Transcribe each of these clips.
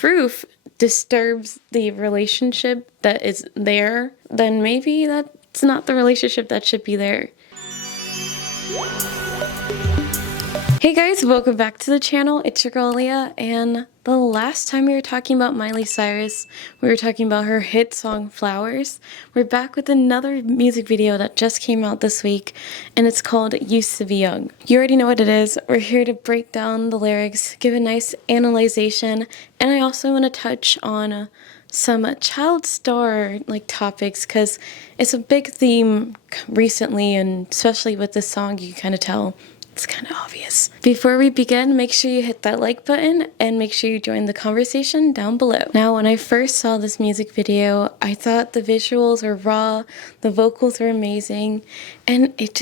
proof disturbs the relationship that is there, then maybe that's not the relationship that should be there. Hey guys, welcome back to the channel. It's your girl Leah, and the last time we were talking about Miley Cyrus, we were talking about her hit song Flowers. We're back with another music video that just came out this week, and it's called Used to Be Young. You already know what it is. We're here to break down the lyrics, give a nice analyzation, and I also want to touch on some child star topics, because it's a big theme recently, and especially with this song you can kind of tell. It's kind of obvious. Before we begin, make sure you hit that like button and make sure you join the conversation down below. Now, when I first saw this music video, I thought the visuals were raw, the vocals were amazing, and it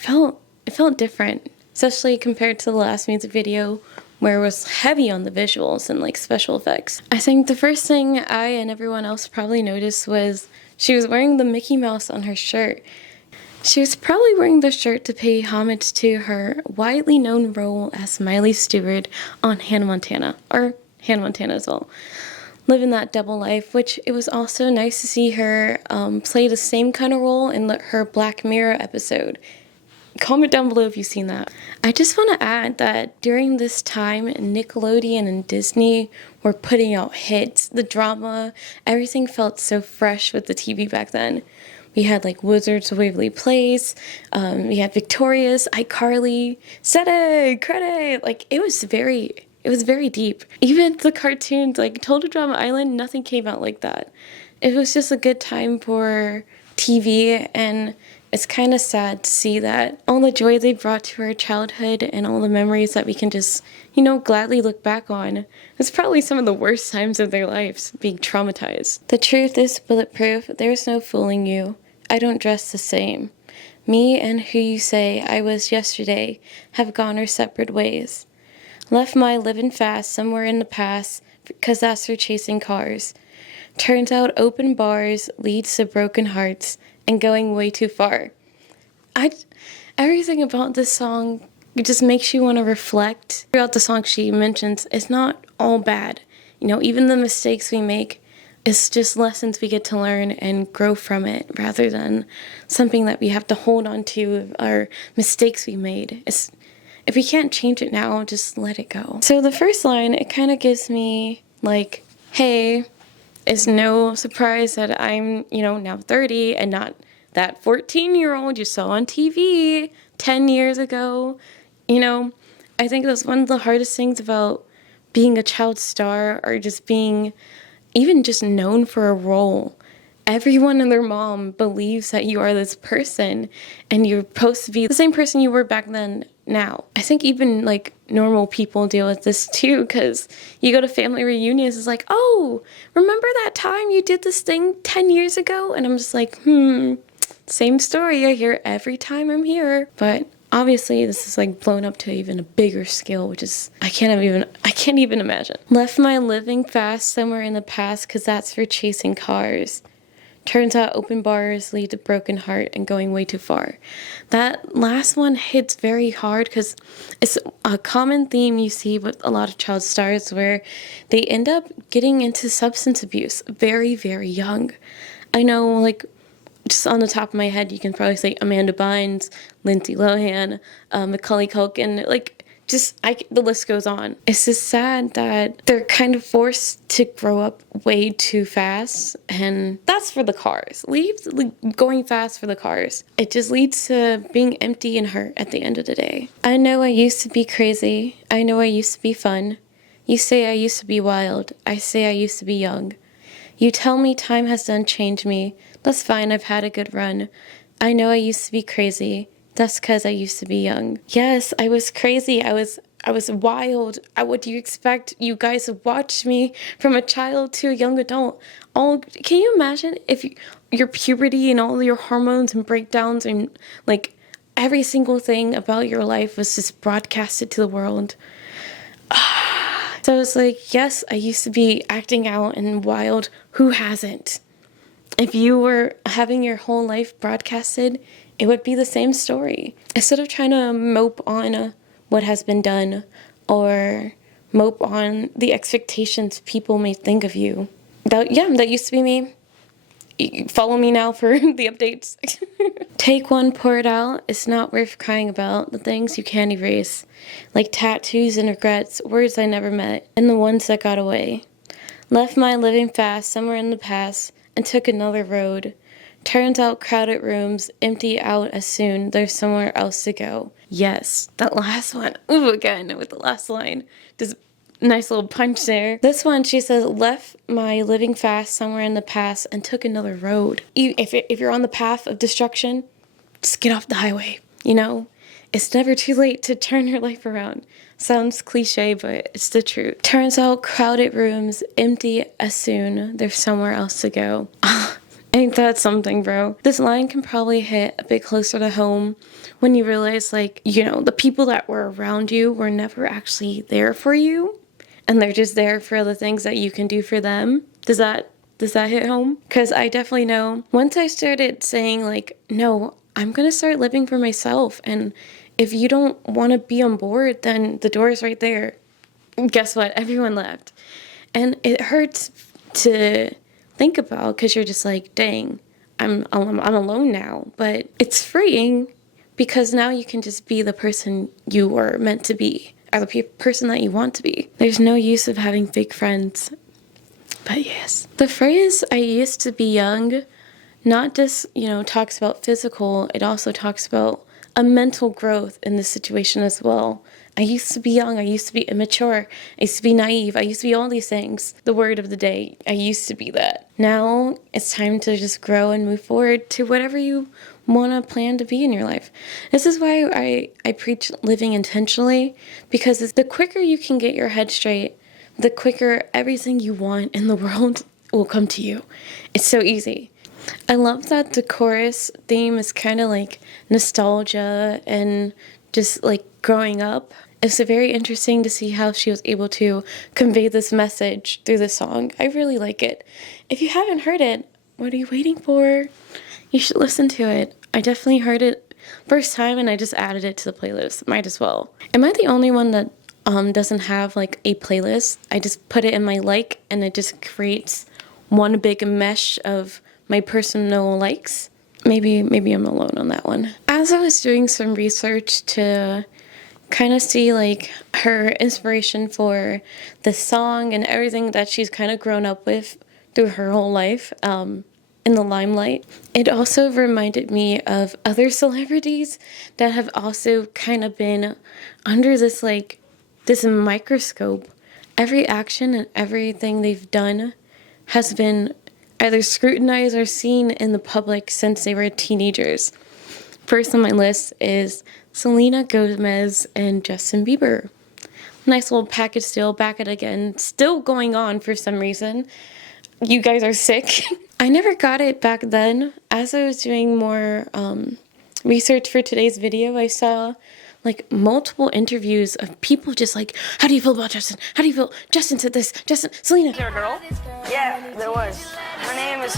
felt different, especially compared to the last music video where it was heavy on the visuals and special effects. I think the first thing I and everyone else probably noticed was she was wearing the Mickey Mouse on her shirt. She was probably wearing the shirt to pay homage to her widely known role as Miley Stewart on Hannah Montana, or Hannah Montana as well. Living that double life, which it was also nice to see her play the same kind of role in her Black Mirror episode. Comment down below if you've seen that. I just want to add that during this time, Nickelodeon and Disney were putting out hits. The drama, everything felt so fresh with the TV back then. We had Wizards of Waverly Place, we had Victorious, iCarly, Set It, Credit. It was very deep. Even the cartoons, Total Drama Island, nothing came out like that. It was just a good time for TV, and it's kind of sad to see that all the joy they brought to our childhood and all the memories that we can just, gladly look back on. It's probably some of the worst times of their lives, being traumatized. The truth is bulletproof. There's no fooling you. I don't dress the same. Me and who you say I was yesterday have gone our separate ways. Left my living fast somewhere in the past, 'cause that's for chasing cars. Turns out open bars leads to broken hearts and going way too far. Everything about this song, it just makes you want to reflect. Throughout the song she mentions it's not all bad. Even the mistakes we make, it's just lessons we get to learn and grow from it, rather than something that we have to hold on to, or mistakes we made. If we can't change it now, just let it go. So the first line, it kind of gives me hey, it's no surprise that I'm, now 30 and not that 14-year-old you saw on TV 10 years ago. I think that's one of the hardest things about being a child star, or just being even just known for a role. Everyone and their mom believes that you are this person, and you're supposed to be the same person you were back then now. I think even normal people deal with this too, because you go to family reunions, it's oh, remember that time you did this thing 10 years ago? And I'm just same story I hear every time I'm here. But obviously this is blown up to even a bigger scale, which is I can't even imagine. Left my living fast somewhere in the past, 'cause that's for chasing cars. Turns out open bars lead to broken heart and going way too far. That last one hits very hard, because it's a common theme you see with a lot of child stars, where they end up getting into substance abuse very, very young. I know just on the top of my head, you can probably say Amanda Bynes, Lindsay Lohan, Macaulay Culkin, the list goes on. It's just sad that they're kind of forced to grow up way too fast, and that's for the cars. Going fast for the cars. It just leads to being empty and hurt at the end of the day. I know I used to be crazy. I know I used to be fun. You say I used to be wild. I say I used to be young. You tell me time has done changed me. That's fine, I've had a good run. I know I used to be crazy. That's 'cause I used to be young. Yes, I was crazy. I was wild. What do you expect? You guys have watched me from a child to a young adult. Can you imagine if your puberty and all your hormones and breakdowns and every single thing about your life was just broadcasted to the world? So it's yes, I used to be acting out and wild. Who hasn't? If you were having your whole life broadcasted, it would be the same story. Instead of trying to mope on what has been done, or mope on the expectations people may think of you. That used to be me. Follow me now for the updates. Take one, pour it out. It's not worth crying about. The things you can't erase, like tattoos and regrets, words I never met, and the ones that got away. Left my living fast somewhere in the past and took another road. Turns out crowded rooms empty out as soon. There's somewhere else to go. Yes, that last one. Ooh, again with the last line. Just nice little punch there. This one, she says, left my living fast somewhere in the past and took another road. If you're on the path of destruction, just get off the highway. You know, it's never too late to turn your life around. Sounds cliche, but it's the truth. Turns out crowded rooms empty as soon. There's somewhere else to go. Ain't that something, bro? This line can probably hit a bit closer to home when you realize, like, you know, the people that were around you were never actually there for you, and they're just there for the things that you can do for them. Does that hit home? Because I definitely know once I started saying, like, no, I'm gonna start living for myself, and if you don't want to be on board, then the door is right there. Guess what? Everyone left. And it hurts to think about, because you're just like, dang, I'm alone now. But it's freeing, because now you can just be the person you were meant to be, or the person that you want to be. There's no use of having fake friends. But yes, the phrase "I used to be young" not just, you know, talks about physical, it also talks about a mental growth in this situation as well. I used to be young, I used to be immature, I used to be naive, I used to be all these things. The word of the day, I used to be that. Now it's time to just grow and move forward to whatever you want to plan to be in your life. This is why I preach living intentionally, because the quicker you can get your head straight, the quicker everything you want in the world will come to you. It's so easy. I love that the chorus theme is kind of like nostalgia and just like growing up. It's very interesting to see how she was able to convey this message through the song. I really like it. If you haven't heard it, what are you waiting for? You should listen to it. I definitely heard it first time and I just added it to the playlist. Might as well. Am I the only one that doesn't have like a playlist? I just put it in my like and it just creates one big mesh of my personal likes. Maybe I'm alone on that one. As I was doing some research to kind of see like her inspiration for the song and everything that she's kind of grown up with through her whole life in the limelight, it also reminded me of other celebrities that have also kind of been under this microscope. Every action and everything they've done has been either scrutinized or seen in the public since they were teenagers. First on my list is Selena Gomez and Justin Bieber. Nice little package deal, back it again. Still going on for some reason. You guys are sick. I never got it back then. As I was doing more research for today's video, I saw like multiple interviews of people just like, how do you feel about Justin? How do you feel? Justin said this. Justin, Selena. Is there a girl? Yeah, there was. Her name is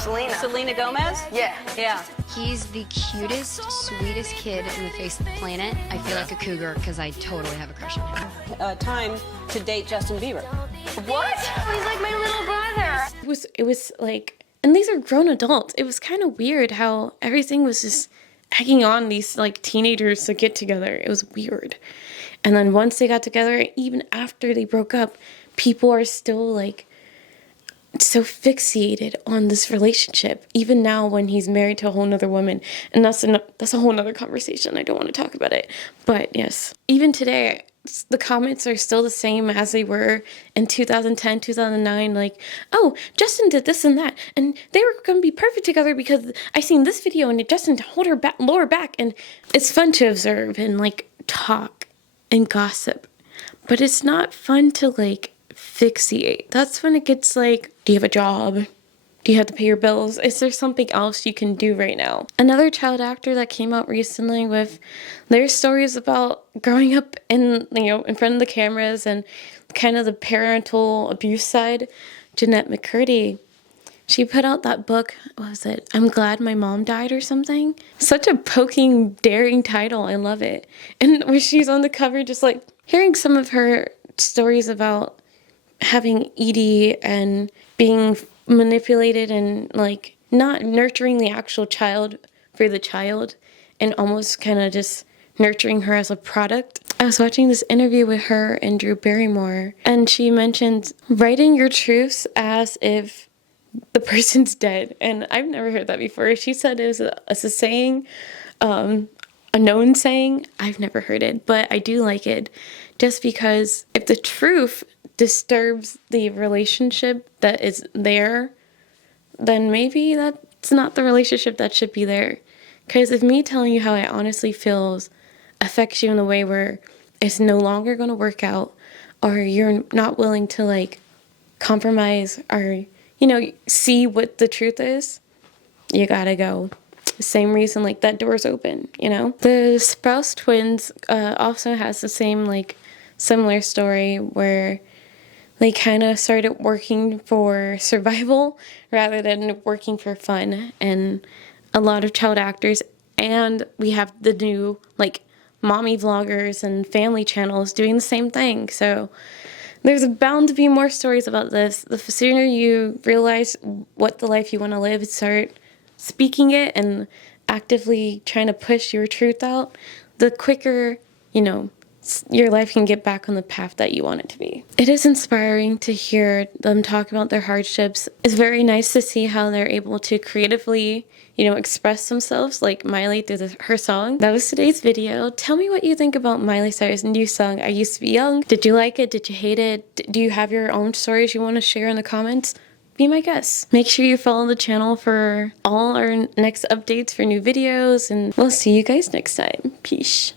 Selena. Selena Gomez? Yeah. Yeah. He's the cutest, sweetest kid in the face of the planet. I feel like a cougar because I totally have a crush on him. Time to date Justin Bieber. What? He's like my little brother. It was like, and these are grown adults. It was kind of weird how everything was just egging on these like teenagers to get together. It was weird. And then once they got together, even after they broke up, people are still like so fixated on this relationship, even now when he's married to a whole nother woman. And that's a whole nother conversation. I don't want to talk about it. But yes, even today, the comments are still the same as they were in 2010, 2009. Like, oh, Justin did this and that, and they were going to be perfect together because I seen this video and Justin hold her back, lower back. And it's fun to observe and like talk and gossip, but it's not fun to like fixate. That's when it gets like, do you have a job? Do you have to pay your bills? Is there something else you can do right now? Another child actor that came out recently with their stories about growing up in front of the cameras and kind of the parental abuse side, Jeanette McCurdy. She put out that book, what was it? I'm Glad My Mom Died or something. Such a poking, daring title. I love it. And when she's on the cover, just like hearing some of her stories about having ED and being manipulated and like not nurturing the actual child for the child and almost kind of just nurturing her as a product. I was watching this interview with her and Drew Barrymore, and she mentioned writing your truths as if the person's dead. And I've never heard that before. She said it was a saying, a known saying. I've never heard it, but I do like it just because if the truth disturbs the relationship that is there, then maybe that's not the relationship that should be there. Because if me telling you how I honestly feels affects you in a way where it's no longer going to work out, or you're not willing to like compromise or, you know, see what the truth is, you gotta go. Same reason, like, that door's open, you know? The Sprouse twins also has the same, like, similar story where they kind of started working for survival rather than working for fun. And a lot of child actors, and we have the new, like, mommy vloggers and family channels doing the same thing. So there's bound to be more stories about this. The sooner you realize what the life you want to live, start speaking it and actively trying to push your truth out, the quicker, you know, your life can get back on the path that you want it to be. It is inspiring to hear them talk about their hardships. It's very nice to see how they're able to creatively, you know, express themselves, like Miley through her song. That was today's video. Tell me what you think about Miley Cyrus' new song, I Used to Be Young. Did you like it? Did you hate it? Do you have your own stories you want to share in the comments? Be my guest. Make sure you follow the channel for all our next updates for new videos, and we'll see you guys next time. Peace.